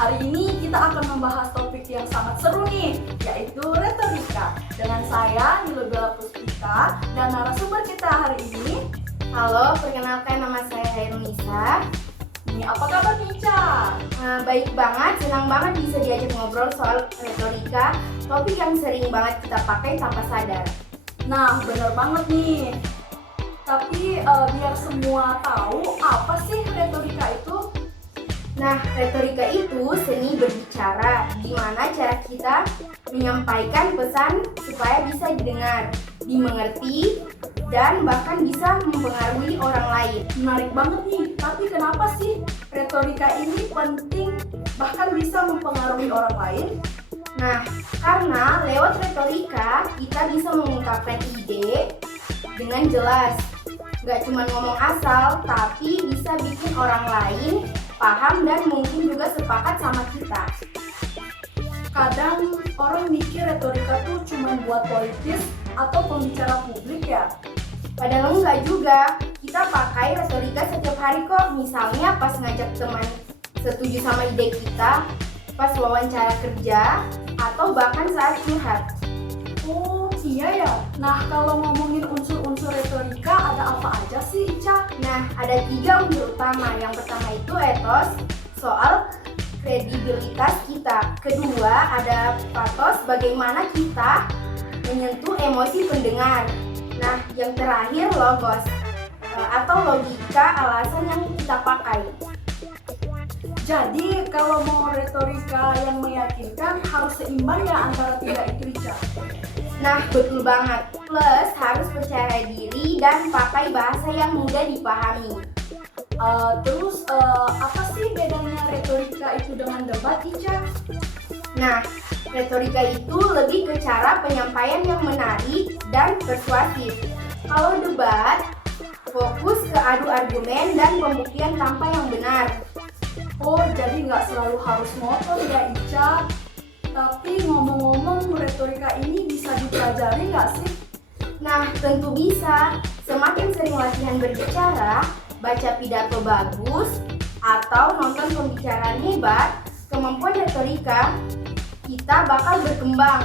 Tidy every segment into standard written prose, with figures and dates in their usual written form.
Hari ini kita akan membahas topik yang sangat seru nih, yaitu retorika. Dengan saya, Nilobela Puspita, dan narasumber kita hari ini. Halo, perkenalkan nama saya Hairunisa. Ini apa kabar nih, Ca? Baik banget, senang banget bisa diajak ngobrol soal retorika, topik yang sering banget kita pakai tanpa sadar. Nah, bener banget nih. Tapi biar semua tahu apa sih retorika itu? Nah, retorika itu seni berbicara, di mana cara kita menyampaikan pesan supaya bisa didengar, dimengerti, dan bahkan bisa mempengaruhi orang lain. Menarik banget nih, tapi kenapa sih retorika ini penting bahkan bisa mempengaruhi orang lain? Nah, karena lewat retorika kita bisa mengungkapkan ide dengan jelas. Gak cuma ngomong asal, tapi bisa bikin orang lain paham dan mungkin juga sepakat sama kita. Kadang orang mikir retorika tuh cuma buat politis atau pembicara publik ya. Padahal enggak juga, kita pakai retorika setiap hari kok. Misalnya pas ngajak teman setuju sama ide kita, pas wawancara kerja, atau bahkan saat curhat. Oh iya ya. Nah, kalau ngomongin unsur-unsur retorika ada apa aja sih, Ica? Nah, ada 3 unsur utama. Yang pertama itu etos, soal kredibilitas kita. Kedua, ada pathos, bagaimana kita menyentuh emosi pendengar. Nah, yang terakhir logos, atau logika alasan yang kita pakai. Jadi, kalau mau retorika yang meyakinkan harus seimbang ya antara 3 itu, Ica. Nah, betul banget. Plus, harus percaya diri dan pakai bahasa yang mudah dipahami. Terus, apa sih bedanya retorika itu dengan debat, Ica? Nah, retorika itu lebih ke cara penyampaian yang menarik dan persuasif. Kalau debat, fokus ke adu argumen dan pembuktian tanpa yang benar. Oh, jadi nggak selalu harus motor ya, Ica. Tapi ngomong-ngomong, retorika ini bisa dipelajari nggak sih? Nah, tentu bisa. Semakin sering latihan berbicara, baca pidato bagus, atau nonton pembicaraan hebat, kemampuan retorika kita bakal berkembang.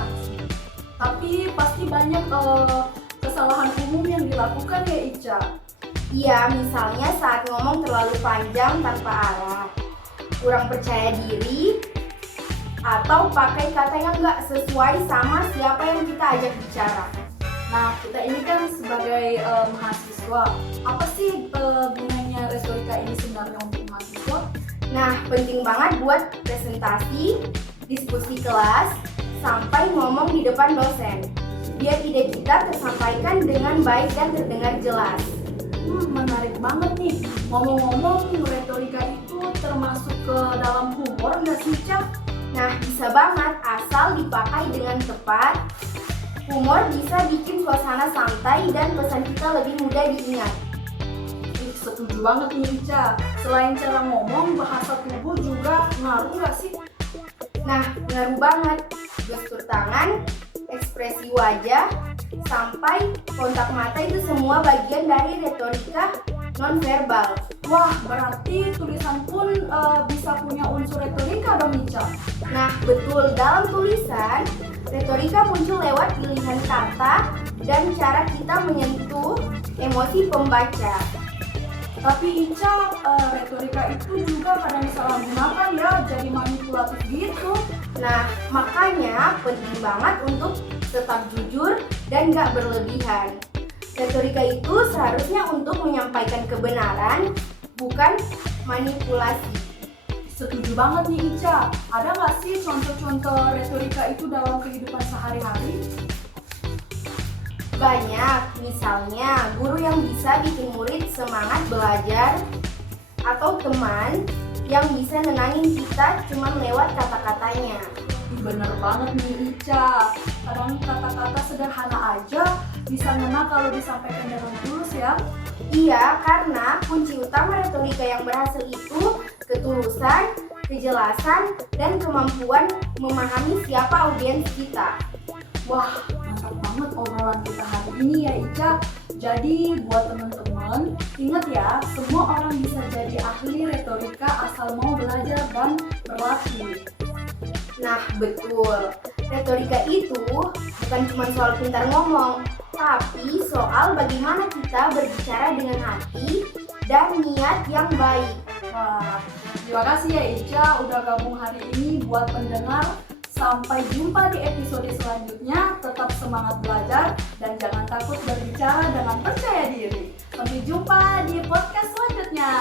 Tapi pasti banyak kesalahan umum yang dilakukan ya, Ica. Iya, misalnya saat ngomong terlalu panjang tanpa arah, kurang percaya diri, atau pakai kata yang nggak sesuai sama siapa yang kita ajak bicara. Nah, kita ini kan sebagai mahasiswa, apa sih gunanya retorika ini sebenarnya untuk mahasiswa? Nah, penting banget buat presentasi, diskusi kelas, sampai ngomong di depan dosen. Biar ide kita tersampaikan dengan baik dan terdengar jelas. Menarik banget nih. Ngomong-ngomong, retorika itu termasuk ke dalam humor nggak sih, Ica? Nah, bisa banget asal dipakai dengan tepat. Humor bisa bikin suasana santai dan pesan kita lebih mudah diingat. Setuju banget nih, Ica. Selain cara ngomong, bahasa tubuh juga ngaruh nggak sih? Nah, ngaruh banget. Gestur tangan, ekspresi wajah, sampai kontak mata itu semua bagian dari retorika nonverbal. Wah, berarti tulisan pun bisa punya unsur retorika dong, Ica. Nah, betul, dalam tulisan, retorika muncul lewat pilihan kata dan cara kita menyentuh emosi pembaca. Tapi Ica, retorika itu juga kadang disalahgunakan ya, jadi manipulatif gitu. Nah, makanya penting banget untuk tetap jujur dan gak berlebihan. Retorika itu seharusnya untuk menyampaikan kebenaran, bukan manipulasi. Setuju banget nih, Ica. Ada nggak sih contoh-contoh retorika itu dalam kehidupan sehari-hari? Banyak, misalnya guru yang bisa bikin murid semangat belajar, atau teman yang bisa nenangin kita cuma lewat kata-katanya. Bener banget nih, Ica. Kadang kata-kata sederhana aja bisa ngena kalau disampaikan dengan tulus ya. Iya, karena kunci utama retorika yang berhasil itu ketulusan, kejelasan, dan kemampuan memahami siapa audiens kita. Wah, mantap banget obrolan kita hari ini ya, Ica. Jadi buat teman-teman, ingat ya, semua orang bisa jadi ahli retorika asal mau belajar dan berlatih. Nah, betul. Retorika itu bukan cuma soal pintar ngomong, tapi soal bagaimana kita berbicara dengan hati dan niat yang baik. Wah, terima kasih ya Ica udah gabung hari ini buat pendengar. Sampai jumpa di episode selanjutnya. Tetap semangat belajar dan jangan takut berbicara dengan percaya diri. Sampai jumpa di podcast selanjutnya.